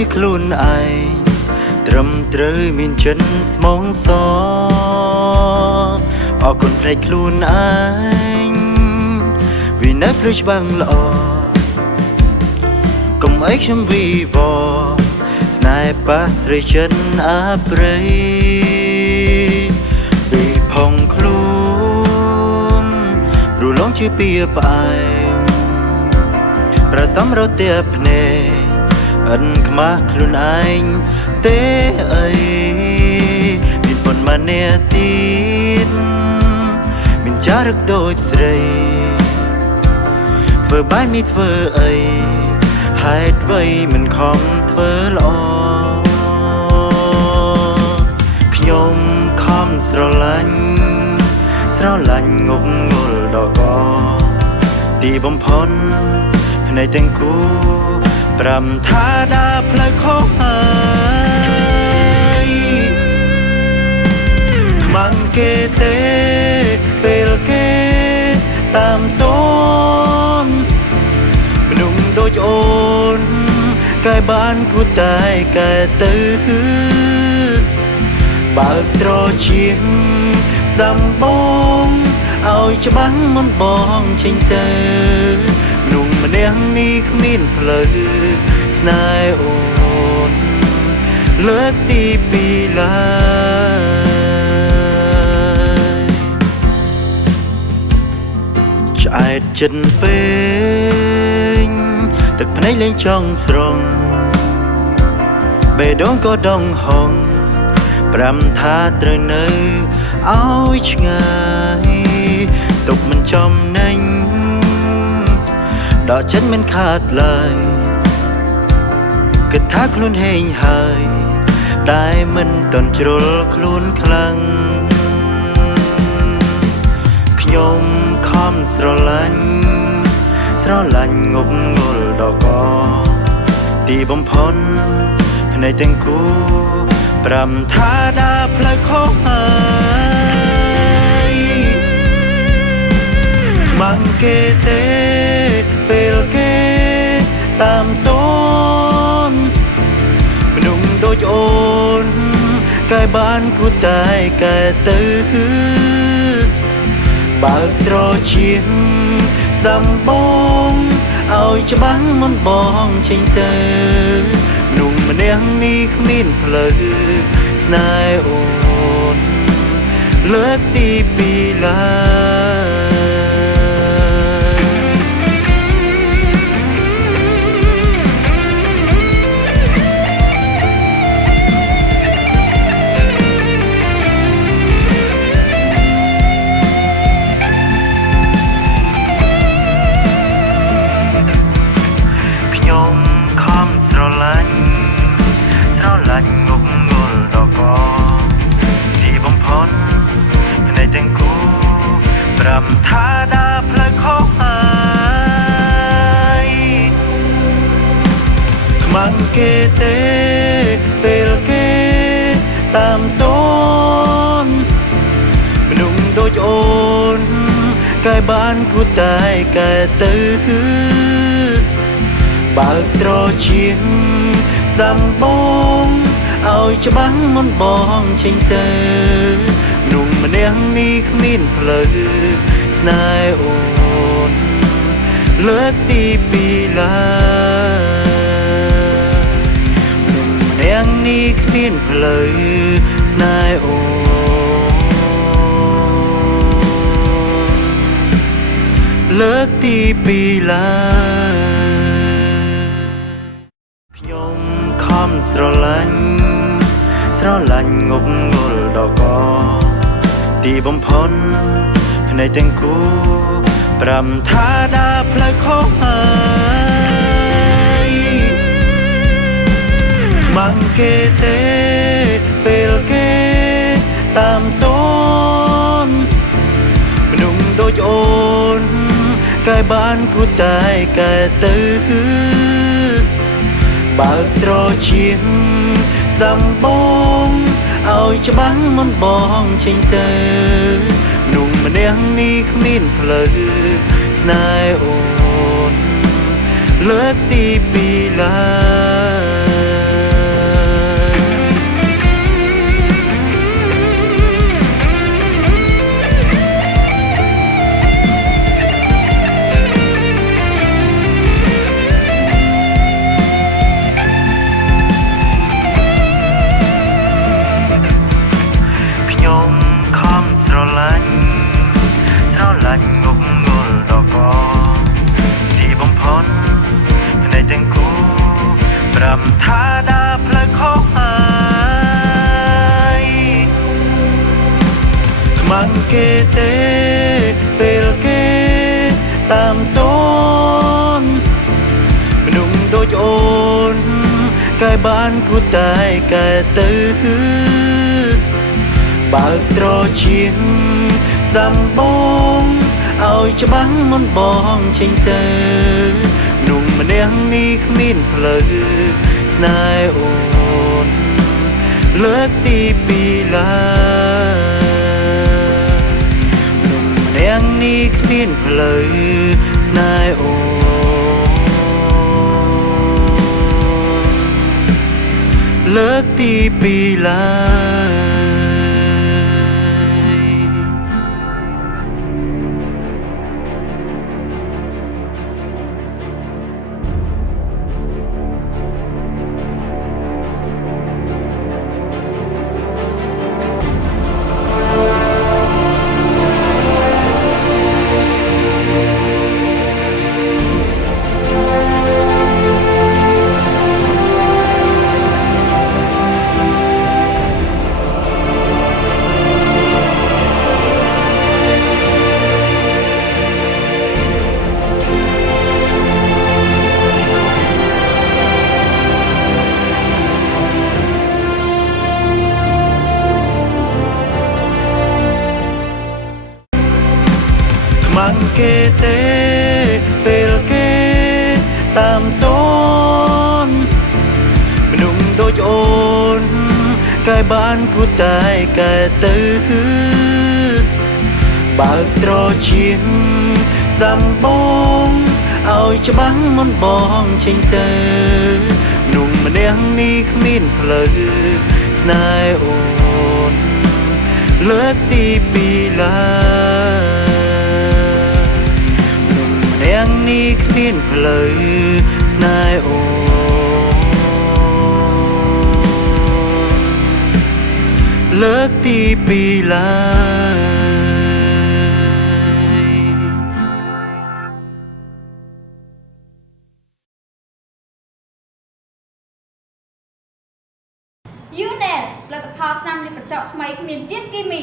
ជាខ្លួនឯងត្រឹមត្រូវមានចិនស្មងសអរគុណផ្នែកខ្លួនឯងវានៅភ្លឺច្បាំងល្អកុំអីខ្ញុំវីវស្នេហ៍ប៉ះស្រីចិនអាប្រៃពីផងខ្លួនព្រោះលងជាពីផ្អែមប្រសំរត់តែភ្នែកអិនខ្មាស់ខ្លួនឯងទេអីមានប៉ុន្មានអ្នកទៀតមានចារឹកដូចស្រីធ្វើបាយមានធ្វើអីហេតុអ្វីមិនខំធ្វើល្អខ្ញុំខំស្រឡាញ់ងប់ងល់ដល់កទីបំផុតភ្នែកទាំងគូប្រាំថាដើរផ្លូវខុសហើយខ្មាំងគេទេពេលគេតាមតនមនុស្សដូចអូនកែបានគូតែកែទៅបើកត្រចៀងស្ដាំបងឲ្យច្បាំងមិនបងចេញទៅមនុស្សម្នាក់នេះគ្មានផ្លូវស្នេហ៍អូនលើកទីពីរឡើយឆ្អែតចិត្តពេកទឹកភ្នែកលេងចង់ស្រង់បេះដូងក៏ដងហងប្រាំថាត្រូវនៅឲ្យឆ្ងាយទុកមិនចំណេញដកចិត្តមិនខាតឡើយគិតថាខ្លួនហេងហើយតែមិនតន់ជ្រុលខ្លួនខ្លាំងខ្ញុំខំស្រឡាញ់ងប់ងល់ដល់កទីបំផុតភ្នែកទាំងគូប្រាំថាដើរផ្លូវខុសហើយខ្មាំងគេទេពេលគេតាមតនមនុស្សដូចអូនកែបានគូតែកែទៅបើកត្រចៀងស្ដាំបងឲ្យច្បាំងមិនបងចេញទៅមនុស្សម្នាក់នេះគ្មានផ្លូវស្នេហ៍អូនលើកទីពីរឡើយខ្ញុំខំស្រឡាញ់ងប់ងល់ដល់កទីបំផុតភ្នែកទាំងគូប្រាំថាដើរផ្លូវខុសហើយខ្មាំងគេទេពេលគេតាមតនមនុស្សដូចអូនកែបានគូតែកែទៅបើកត្រចៀងស្ដាំបងឲ្យច្បាំងមិនបងចេញទៅមនុស្សម្នាក់នេះគ្មានផ្លូវស្នេហ៍អូនលើកទីពីរឡើយមនុស្សម្នាក់នេះគ្មានផ្លូវស្នេហ៍អូនលើកទីពីរឡើយខំស្រឡាញ់ងប់ងល់ដល់កទីបំផុតភ្នែកទាំងគូប្រាំថាដើរផ្លូវខុសហើយខ្មាំងគេទេពេលគេតាមតនមនុស្សដូចអូនកែបានគូតែកែទៅបើកត្រចៀងស្ដាំបងឲ្យច្បាំងមិនបងចេញទៅមនុស្សម្នាក់នេះគ្មានផ្លូវស្នេហ៍អូនលើកទីពីរឡើយ mang kê tế bèl kê tam tôn nung đôi ôn cái bán của tai cái tư bạc trò chiến đam bông ao cho bắn món bong trên tơ nung mà nén ni khmin plơ nai ôn lỡ ti pi la nung mà nén ni khmin plơ nai ôn lỡ ti pi la mang kê tế bèl kê tam tôn nung đôi ôn cái bán của tai cái tư bạc trò chiến đam bông ao cho bắn món bong trên tơ nung mà nén ni khmin plơ nai ôn lỡ ti pi la nén ni khmin plơ nai ôn lỡ ti pi la UNED ផលិតផលថ្នាំលាបកញ្ចក់ថ្មីគ្មានជាតិគីមី